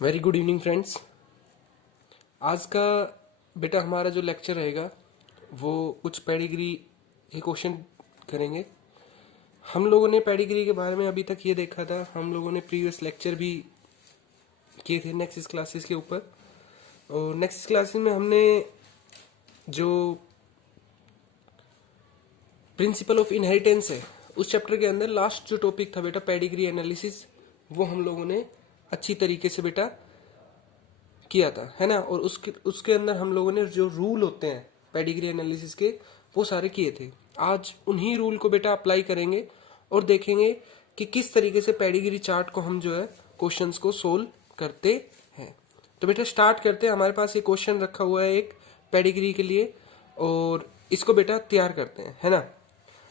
Very good evening friends. आज का बेटा हमारा जो लेक्चर रहेगा वो कुछ पेडिग्री के क्वेश्चन करेंगे। हम लोगों ने पेडिग्री के बारे में अभी तक ये देखा था, हम लोगों ने प्रीवियस लेक्चर भी किए थे नेक्स्ट क्लासेस के ऊपर। और नेक्स्ट क्लासेस में हमने जो प्रिंसिपल ऑफ इनहेरिटेंस है उस चैप्टर के अंदर लास्ट जो टॉपिक था बेटा पेडिग्री एनालिसिस, वो हम लोगों ने अच्छी तरीके से बेटा किया था, है ना। और उसके उसके अंदर हम लोगों ने जो रूल होते हैं पेडिग्री एनालिसिस के वो सारे किए थे। आज उन्हीं रूल को बेटा अप्लाई करेंगे और देखेंगे कि किस तरीके से पेडिग्री चार्ट को हम जो है क्वेश्चंस को सोल्व करते हैं। तो बेटा स्टार्ट करते हैं। हमारे पास ये क्वेश्चन रखा हुआ है एक पेडिग्री के लिए और इसको बेटा तैयार करते हैं, है ना।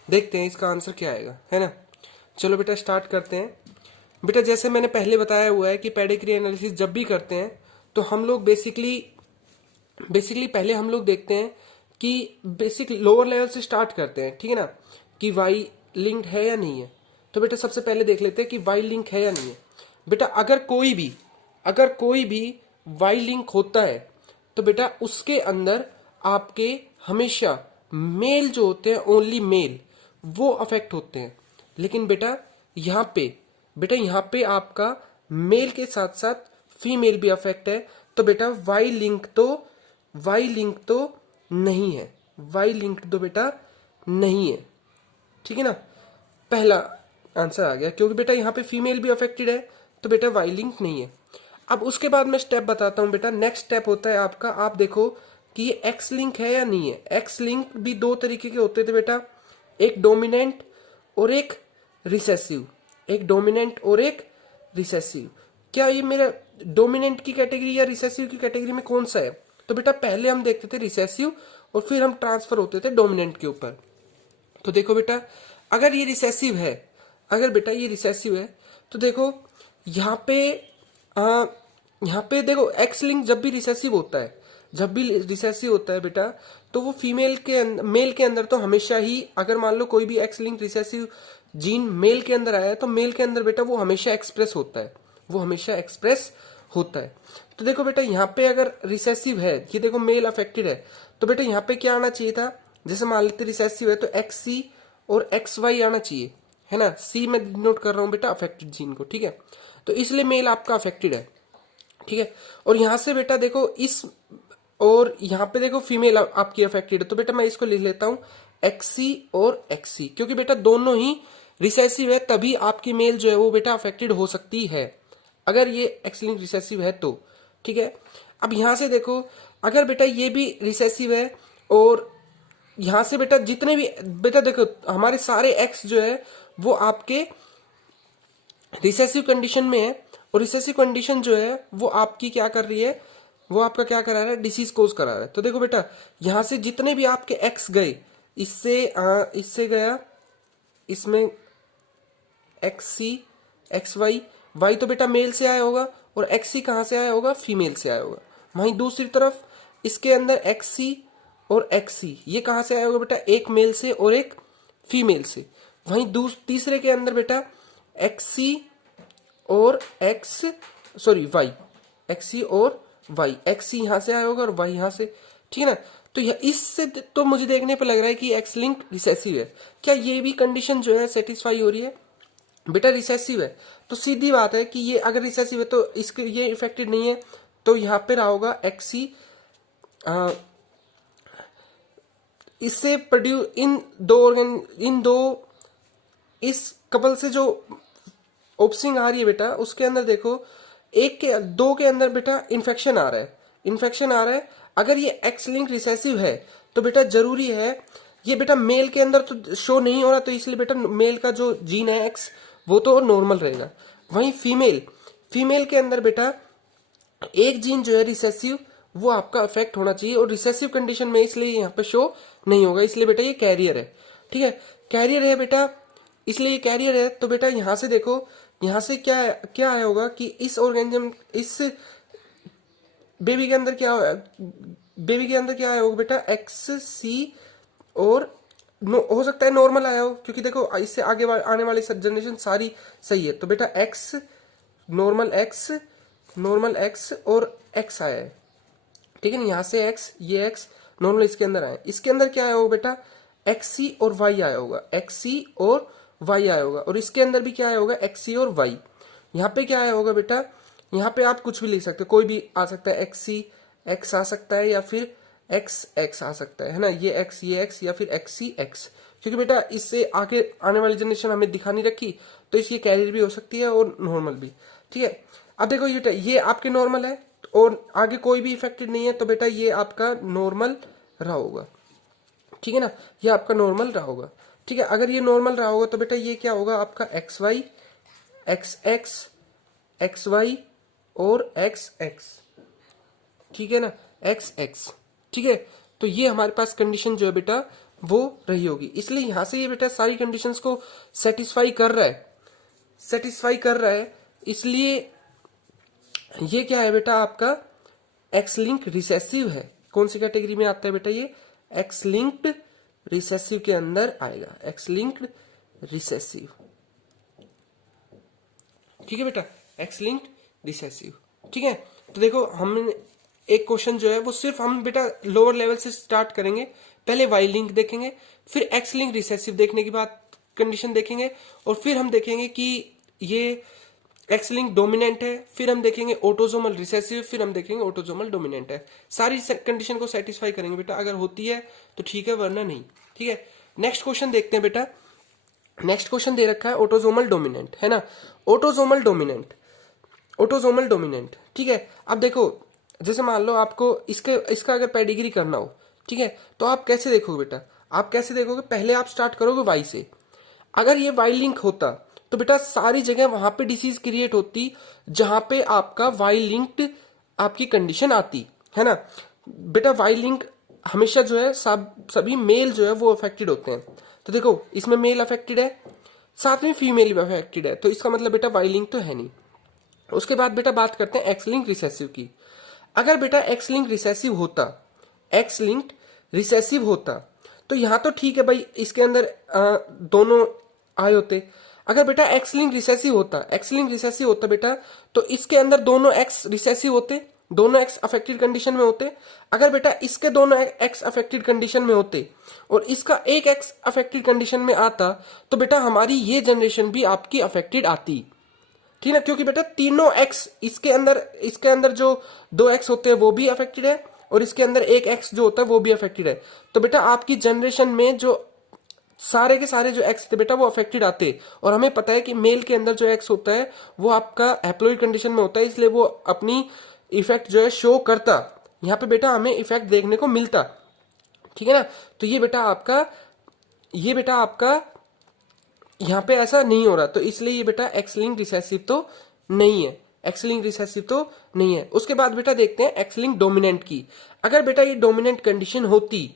देखते हैं इसका आंसर क्या आएगा, है ना। चलो बेटा स्टार्ट करते हैं। बेटा जैसे मैंने पहले बताया हुआ है कि पेडिग्री एनालिसिस जब भी करते हैं तो हम लोग बेसिकली पहले हम लोग देखते हैं कि बेसिक लोअर लेवल से स्टार्ट करते हैं, ठीक है ना, कि वाई लिंक्ड है या नहीं है। तो बेटा सबसे पहले देख लेते हैं कि वाई लिंक है या नहीं है। बेटा अगर कोई भी वाई लिंक होता है तो बेटा उसके अंदर आपके हमेशा मेल जो होते हैं, ओनली मेल, वो अफेक्ट होते हैं। लेकिन यहाँ पे आपका मेल के साथ साथ फीमेल भी अफेक्ट है। तो बेटा वाई लिंक तो नहीं है, वाई लिंक तो बेटा नहीं है, ठीक है ना। पहला आंसर आ गया, क्योंकि बेटा यहाँ पे फीमेल भी अफेक्टेड है तो बेटा वाई लिंक नहीं है। अब उसके बाद मैं स्टेप बताता हूँ बेटा। नेक्स्ट स्टेप होता है आपका, आप देखो कि ये एक्स लिंक है या नहीं है। एक्स लिंक भी दो तरीके के होते थे बेटा, एक डोमिनेंट और एक रिसेसिव। क्या ये मेरा डोमिनेंट की कैटेगरी या रिसेसिव की कैटेगरी में कौन सा है? तो बेटा पहले हम देखते थे रिसेसिव और फिर हम ट्रांसफर होते थे डोमिनेंट के ऊपर। तो देखो बेटा अगर बेटा ये रिसेसिव है तो देखो यहाँ पे देखो एक्स लिंक जब भी रिसेसिव होता है बेटा, तो वो मेल के अंदर तो हमेशा ही, अगर मान लो कोई भी X link recessive gene male के अंदर आया है तो मेल के अंदर बेटा वो हमेशा एक्सप्रेस होता है। तो देखो बेटा यहाँ पे अगर रिसेसिव है, ये देखो मेल अफेक्टेड है, तो बेटा यहाँ पे क्या आना चाहिए था? जैसे मान लेते रिसेसिव है तो एक्स सी और एक्स वाई आना चाहिए, है ना। सी में नोट कर रहा हूं बेटा अफेक्टेड जीन को, ठीक है। तो इसलिए मेल आपका अफेक्टेड है, ठीक है। और यहां से बेटा देखो और यहाँ पे देखो फीमेल आपकी अफेक्टेड है, तो बेटा मैं इसको लिख लेता हूं एक्सी और एक्सी, क्योंकि बेटा दोनों ही रिसेसिव है, तभी आपकी मेल जो है वो बेटा अफेक्टेड हो सकती है, अगर ये एक्स लिंक रिसेसिव है तो, ठीक है। अब यहां से देखो अगर बेटा ये भी रिसेसिव है और यहां से बेटा जितने भी बेटा देखो हमारे सारे एक्स जो है वो आपके रिसेसिव कंडीशन में है, और रिसेसिव कंडीशन जो है वो आपकी क्या कर रही है, वो आपका क्या करा रहा है? डिसीज कोज करा रहा है। तो देखो बेटा यहां से जितने भी आपके एक्स गए, इससे गया इसमें एक्स सी एक्स वाई, वाई तो बेटा मेल से आया होगा और एक्स सी कहां से आया होगा? फीमेल से आया होगा। वहीं दूसरी तरफ इसके अंदर एक्स सी और एक्स सी ये कहां से आया होगा बेटा? एक मेल से और एक फीमेल से। वहीं तीसरे के अंदर बेटा एक्स सी और वाई, एक्स सी और वाई, एक्स सी यहां से आया होगा और वाई यहां से, ठीक है ना। तो यह इससे तो मुझे देखने पर लग रहा है कि एक्स लिंक रिसेसिव है। क्या ये भी कंडीशन जो है सेटिस्फाई हो रही है? बेटा रिसेसिव है तो सीधी बात है कि ये अगर रिसेसिव है तो इसके ये इफेक्टेड नहीं है, तो यहां पे रहा होगा एक्सी। इससे प्रोड्यूस इन दो इस कपल से जो ओपसिंग आ रही है बेटा, उसके अंदर देखो दो के अंदर बेटा इन्फेक्शन आ रहा है। अगर ये एक्स लिंक रिसेसिव है तो बेटा जरूरी है, ये बेटा मेल के अंदर तो शो नहीं हो रहा, तो इसलिए बेटा मेल का जो जीन है एक्स वो तो नॉर्मल रहेगा। वहीं फीमेल के अंदर बेटा एक जीन जो है रिसेसिव वो आपका अफेक्ट होना चाहिए, और रिसेसिव कंडीशन में इसलिए यहाँ पे शो नहीं होगा, इसलिए बेटा ये कैरियर है, ठीक है। कैरियर है बेटा, इसलिए ये कैरियर है। तो बेटा यहां से देखो, यहां से क्या आया होगा कि इस ऑर्गेनिज्म, इस बेबी के अंदर क्या आया होगा बेटा? एक्स सी और हो सकता है नॉर्मल आया हो, क्योंकि देखो इससे आगे आने वाली जनरेशन सारी सही है। तो बेटा x normal x normal x और एक्स आया है, ठीक है ना, यहाँ से एक्स, ये एक्स नॉर्मल इसके अंदर आया, इसके अंदर क्या आया होगा बेटा, एक्स सी और वाई आया होगा, एक्स सी और वाई आया होगा, और इसके अंदर भी क्या आया होगा, एक्स सी और वाई। यहाँ पे क्या आया होगा बेटा, यहाँ पे आप कुछ भी लिख सकते हो, कोई भी आ सकता है, एक्स सी एक्स आ सकता है, या फिर एक्स एक्स आ सकता है ना, ये एक्स, या फिर एक्स सी एक्स, क्योंकि बेटा इससे आगे आने वाली जनरेशन हमें दिखा नहीं रखी, तो इसकी कैरियर भी हो सकती है और नॉर्मल भी, ठीक है। अब देखो ये आपके नॉर्मल है और आगे कोई भी इफेक्टेड नहीं है, तो बेटा ये आपका नॉर्मल रहा होगा, ठीक है ना, ये आपका नॉर्मल रहा होगा, ठीक है। अगर ये नॉर्मल रहा होगा तो बेटा ये क्या होगा, आपका X Y, X X, X Y और एक्स एक्स, ठीक है ना, एक्स एक्स, ठीक है। तो ये हमारे पास कंडीशन जो है बेटा वो रही होगी, इसलिए यहां से ये बेटा सारी कंडीशंस को सेटिस्फाई कर रहा है, इसलिए ये क्या है बेटा, आपका एक्स लिंक रिसेसिव है। कौन सी कैटेगरी में आता है बेटा, ये एक्स लिंक्ड रिसेसिव के अंदर आएगा, एक्स लिंक्ड रिसेसिव, ठीक है बेटा, एक्स लिंक्ड रिसेसिव, ठीक है। तो देखो हमने एक क्वेश्चन जो है वो सिर्फ हम बेटा लोअर लेवल से स्टार्ट करेंगे, पहले वाई लिंक देखेंगे, फिर एक्स लिंक रिसेसिव देखने के बाद कंडीशन देखेंगे, और फिर हम देखेंगे कि ये एक्स लिंक डोमिनेंट है, फिर हम देखेंगे ऑटोजोमल रिसेसिव, फिर हम देखेंगे ऑटोजोमल डोमिनेंट है। सारी कंडीशन को सेटिस्फाई करेंगे बेटा, अगर होती है तो ठीक है, वरना नहीं, ठीक है। नेक्स्ट क्वेश्चन देखते हैं बेटा, नेक्स्ट क्वेश्चन दे रखा है ऑटोजोमल डोमिनेंट, है ना, ऑटोजोमल डोमिनेंट, ठीक है। अब देखो जैसे मान लो आपको इसका अगर पेडिग्री करना हो, ठीक है, तो आप कैसे देखोगे बेटा, आप कैसे देखोगे, पहले आप स्टार्ट करोगे वाई से, अगर ये वाई लिंक होता तो बेटा सारी जगह वहां पे डिसीज क्रिएट होती जहां पे आपका वाई लिंक्ड आपकी कंडीशन आती, है ना। बेटा वाई लिंक हमेशा जो है सभी मेल जो है वो अफेक्टेड होते हैं, तो देखो इसमें मेल अफेक्टेड है, साथ में फीमेल भी अफेक्टेड है, तो इसका मतलब बेटा वाई लिंक तो है नहीं। उसके बाद बेटा बात करते हैं एक्स लिंक रिसेसिव की। अगर बेटा एक्स लिंक रिसेसिव होता, एक्स लिंक्ड रिसेसिव होता, तो यहां तो ठीक है भाई, इसके अंदर दोनों आए होते। अगर बेटा एक्स लिंक रिसेसिव होता बेटा, तो इसके अंदर दोनों एक्स रिसेसिव होते, दोनों एक्स अफेक्टेड कंडीशन में होते। अगर बेटा इसके दोनों एक्स अफेक्टेड कंडीशन में होते और इसका एक एक्स अफेक्टेड कंडीशन में आता, तो बेटा हमारी ये जनरेशन भी आपकी अफेक्टेड आती, ठीक है, क्योंकि बेटा तीनों एक्स इसके अंदर जो दो एक्स होते हैं वो भी अफेक्टेड है, और इसके अंदर एक एक्स जो होता है वो भी अफेक्टेड है। तो बेटा आपकी जनरेशन में जो सारे के सारे जो एक्स थे बेटा वो अफेक्टेड आते, और हमें पता है कि मेल के अंदर जो एक्स होता है वो आपका हैप्लॉइड कंडीशन में होता है, इसलिए वो अपनी इफेक्ट जो है शो करता, यहाँ पे बेटा हमें इफेक्ट देखने को मिलता, ठीक है ना। तो ये बेटा आपका यहाँ पे ऐसा नहीं हो रहा, तो इसलिए ये बेटा एक्स लिंक रिसेसिव तो नहीं है, एक्स लिंक रिसेसिव तो नहीं है। उसके बाद बेटा देखते हैं एक्स लिंक डोमिनेंट की। अगर बेटा ये डोमिनेंट कंडीशन होती,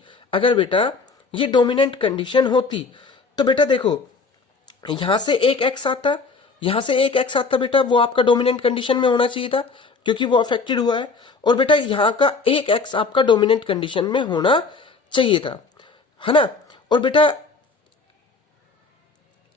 तो बेटा देखो यहां से एक एक्स आता बेटा, वो आपका डोमिनेंट कंडीशन में होना चाहिए था क्योंकि वो अफेक्टेड हुआ है, और बेटा यहाँ का एक एक्स आपका डोमिनेंट कंडीशन में होना चाहिए था, है ना। और बेटा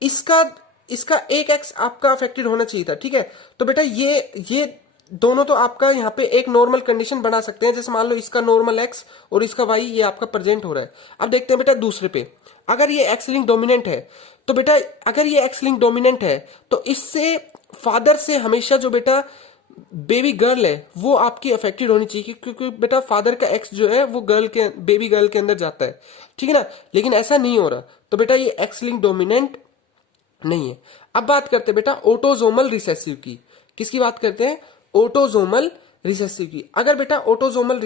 इसका एक एक्स आपका अफेक्टेड होना चाहिए था, ठीक है। तो बेटा ये दोनों तो आपका यहाँ पे एक नॉर्मल कंडीशन बना सकते हैं, जैसे मान लो इसका नॉर्मल एक्स और इसका वाई ये आपका प्रेजेंट हो रहा है। अब देखते हैं बेटा दूसरे पे, अगर ये एक्स लिंक डोमिनेंट है, तो बेटा अगर ये एक्स लिंक डोमिनेंट है तो इससे फादर से हमेशा जो बेटा बेबी गर्ल है वो आपकी अफेक्टेड होनी चाहिए, क्योंकि बेटा फादर का एक्स जो है वो बेबी गर्ल के अंदर जाता है, ठीक है ना। लेकिन ऐसा नहीं हो रहा, तो बेटा ये एक्स लिंक डोमिनेंट नहीं है। अब बात करते हैं बेटा ऑटोजोमल रिसेसिव की। किसकी बात करते हैं, ऑटोजोमल रिसेसिव की। अगर बेटा ऑटोजोमल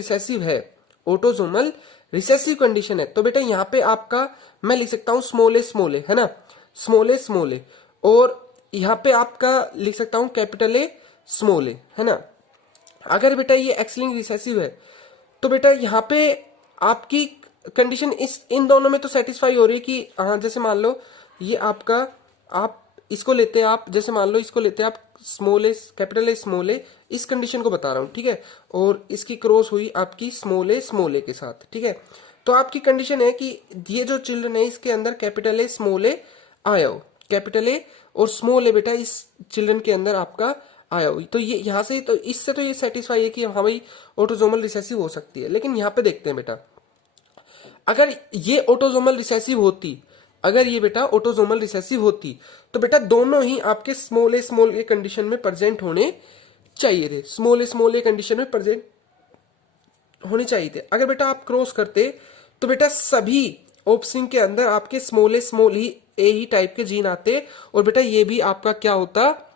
रिसेसिव कंडीशन है, तो बेटा यहाँ पे आपका मैं लिख सकता हूं स्मॉल ए, है ना, स्मॉल ए, और यहाँ पे आपका लिख सकता हूं कैपिटल ए स्मॉल ए, है ना। अगर बेटा ये एक्स लिंक रिसेसिव है, तो बेटा यहाँ पे आपकी कंडीशन इन दोनों में तो सेटिस्फाई हो रही है कि हाँ, जैसे मान लो ये आपका, आप इसको लेते हैं, आप जैसे मान लो इसको लेते हैं आप small A capital A small A, इस कंडीशन को बता रहा हूं, ठीक है, और इसकी क्रॉस हुई आपकी स्मॉल ए के साथ, ठीक है। तो आपकी कंडीशन है कि ये जो चिल्ड्रन है इसके अंदर कैपिटल ए स्मॉल ए आया हो, कैपिटल ए और स्मॉल ए बेटा इस चिल्ड्रन के अंदर आपका आया हुई, तो ये यहाँ से तो इससे तो ये सेटिस्फाई है कि हाँ भाई ऑटोजोमल रिसेसिव हो सकती है। लेकिन यहाँ पे देखते हैं बेटा, अगर ये ऑटोजोमल रिसेसिव होती, अगर ये बेटा ऑटोजोमल रिसेसिव होती तो बेटा दोनों ही आपके स्मॉल ए कंडीशन में प्रेजेंट होने चाहिए थे, स्मॉल ए कंडीशन में प्रेजेंट होने चाहिए थे। अगर बेटा आप क्रॉस करते तो बेटा सभी ऑप्शन के अंदर आपके स्मॉल ही टाइप के जीन आते और बेटा ये भी आपका क्या होता,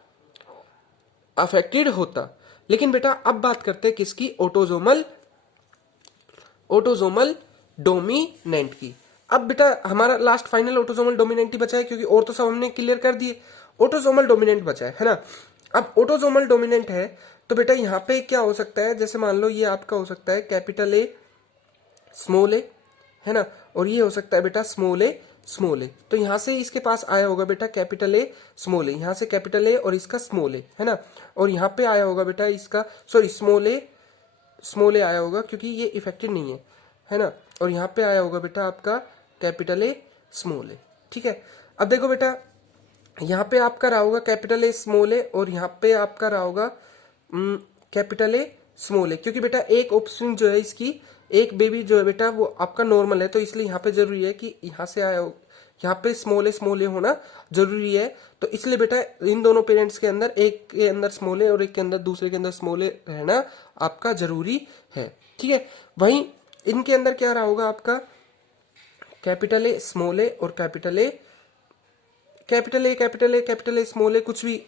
अफेक्टेड होता। लेकिन बेटा अब बात करते हैं किसकी, ऑटोजोमल डोमिनेंट की। अब बेटा हमारा लास्ट फाइनल ऑटोजोमल डोमिनेंट ही बचा है, क्योंकि और तो सब हमने क्लियर कर दिए, ऑटोजोमल डोमिनेंट बचा है ना। अब ऑटोजोमल डोमिनेंट है तो बेटा यहाँ पे क्या हो सकता है, जैसे मान लो ये आपका हो सकता है कैपिटल ए स्मॉल ए, है ना, और ये हो सकता है बेटा स्मॉल ए। तो यहां से इसके पास आया होगा बेटा कैपिटल ए स्मॉल ए, यहां से कैपिटल ए और इसका स्मॉल ए, है ना, और यहाँ पे आया होगा बेटा इसका सॉरी स्मॉल ए आया होगा क्योंकि ये इफेक्टेड नहीं है ना, और यहाँ पे आया होगा बेटा आपका कैपिटल ए स्मॉल ए। ठीक है, अब देखो बेटा यहाँ पे आपका रहा होगा कैपिटल ए स्मॉल ए और यहाँ पे आपका रहा होगा कैपिटल ए स्मॉल ए, क्योंकि बेटा एक ऑप्शन जो है इसकी, एक बेबी जो है बेटा वो आपका नॉर्मल है, तो इसलिए यहाँ पे जरूरी है कि यहाँ से आया हो, यहाँ पे स्मॉल ए होना जरूरी है। तो इसलिए बेटा इन दोनों पेरेंट्स के अंदर, एक के अंदर स्मॉल ए और एक के अंदर दूसरे के अंदर स्मॉल ए रहना आपका जरूरी है। ठीक है, वहीं इनके अंदर क्या रहा होगा आपका कैपिटल ए स्मॉल ए और कैपिटल ए स्मॉल ए, कुछ भी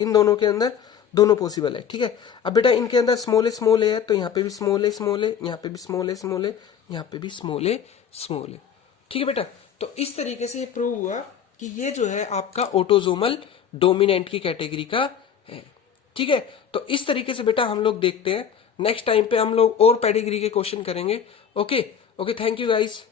इन दोनों के अंदर दोनों पॉसिबल है। ठीक है, अब बेटा इनके अंदर स्मॉल ए है तो यहाँ पे भी स्मॉल ए, यहाँ पे भी स्मॉल ए, यहाँ पे भी स्मॉल ए। ठीक है बेटा, तो इस तरीके से ये प्रूव हुआ कि ये जो है आपका ऑटोजोमल डोमिनेंट की कैटेगरी का है। ठीक है, तो इस तरीके से बेटा हम लोग देखते हैं नेक्स्ट टाइम पे हम लोग और पेडिग्री के क्वेश्चन करेंगे। Okay, thank you guys.